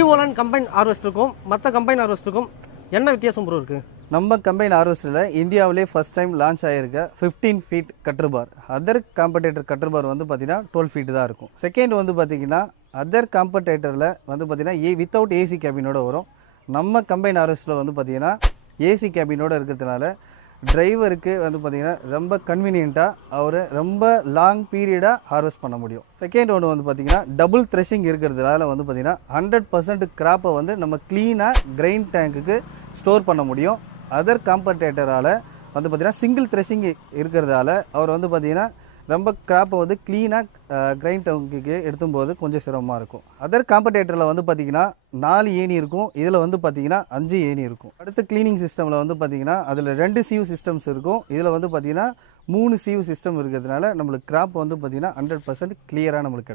ஈவோலன் combine ஹார்வெஸ்டருக்கும் மற்ற combine ஹார்வெஸ்டருக்கும் என்ன வித்தியாசம் ப்ரோ இருக்குது? நம்ம கம்பைன் ஹார்வெஸ்டரில் இந்தியாவிலே ஃபர்ஸ்ட் டைம் லான்ச் ஆகிருக்க 15 feet cutter bar. Other competitor cutter bar வந்து பார்த்தீங்கன்னா 12 ஃபீட் தான் இருக்கும். செகண்ட் வந்து பார்த்தீங்கன்னா அதர் காம்படேட்டரில் வந்து பார்த்தீங்கன்னா வித்தவுட் ஏசி கேபினோட வரும். நம்ம கம்பைன் ஹார்வெஸ்டரில் வந்து பார்த்தீங்கன்னா ஏசி கேபினோட இருக்கிறதுனால டிரைவருக்கு வந்து பார்த்தீங்கன்னா ரொம்ப கன்வீனியண்ட்டாக அவர் ரொம்ப லாங் பீரியடாக ஹார்வெஸ்ட் பண்ண முடியும். செகண்ட் ஒன்று வந்து பார்த்தீங்கன்னா டபுள் த்ரெஷிங் இருக்கிறதுனால வந்து பார்த்தீங்கன்னா 100% கிராப்பை வந்து நம்ம க்ளீனாக கிரைண்ட் டேங்க்குக்கு ஸ்டோர் பண்ண முடியும். அதர் காம்படேட்டரால் வந்து பார்த்தீங்கன்னா சிங்கிள் த்ரெஷிங் இருக்கிறதால அவர் வந்து பார்த்தீங்கன்னா ரொம்ப கிராப்பை வந்து க்ளீனாக கிரைண்ட் டேங்க்குக்கு எடுத்தும்போது கொஞ்சம் சிரமமாக இருக்கும். அதர் காம்படேட்டரில் வந்து பார்த்தீங்கன்னா 4 ஏணி இருக்கும், இதில் வந்து பார்த்தீங்கன்னா 5 ஏணி இருக்கும். அடுத்த க்ளீனிங் சிஸ்டமில் வந்து பார்த்தீங்கன்னா அதில் 2 சீவ் சிஸ்டம்ஸ் இருக்கும், இதில் வந்து பார்த்தீங்கன்னா 3 சீவ் சிஸ்டம் இருக்கிறதுனால நம்மளுக்கு கிராப் வந்து பார்த்தீங்கன்னா 100% கிளியராக நம்மளுக்கு கிடைக்கும்.